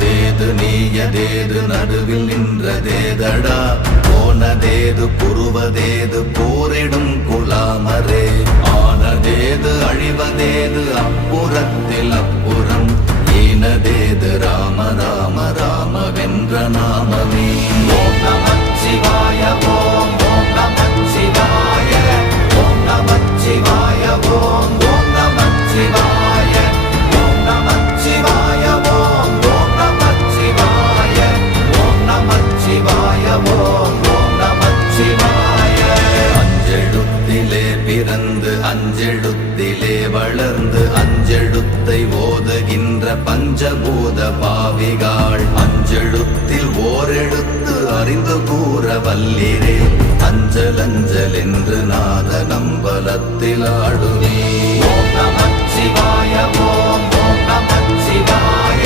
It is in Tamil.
ஆனதேது நீயதேது நடுவில் நின்றதேதடா போனதேது புருவதேது போரிடும் குலாமரே ஆனதேது அழிவதேது அப்புறத்தில் அப்புறம் ஈனதேது ராம ராம ராம வென்ற நாமமே ஓம் நமச்சிவாய ஓம் ஓம் நமச்சிவாய ஓம் நமச்சிவாய ஓம் ஓம் நமச்சிவாய ஓம் நமச்சிவாய ஓம் ஓம் நமச்சிவாய ஓம் நமச்சிவாய ஓம் ஓம் நமச்சிவாய அஞ்செழுத்திலே பிறந்து அஞ்செழுத்திலே வளர்ந்து அஞ்செழுத்தை ஓதுகின்ற பஞ்சபூத பாவிகாள் அஞ்செழுத்தில் ஓரெழுத்து அறிந்து கூற வல்லிரே அஞ்சல் அஞ்சல் என்று நாத நம்பலத்தில் ஆடுமே ஓம் நமச்சிவாய ஓம் ஓம் நமச்சிவாய